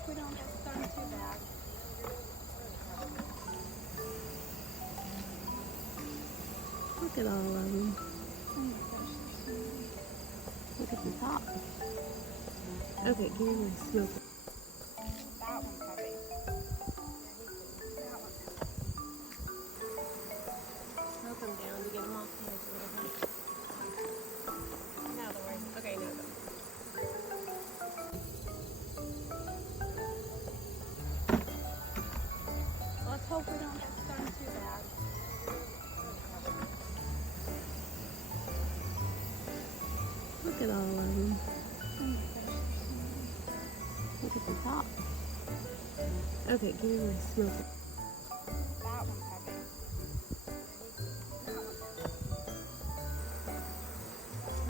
hope we don't get stung too bad. Look at all of them. Look at the top. Okay, give me my smoke. That one's heavy. That one's heavy. Smoke them down to get them off the edge a little bit. Now the word. Okay, now go. Let's hope we don't get stung too bad. Look at all of them. Look at the top. Okay, give me my smoke.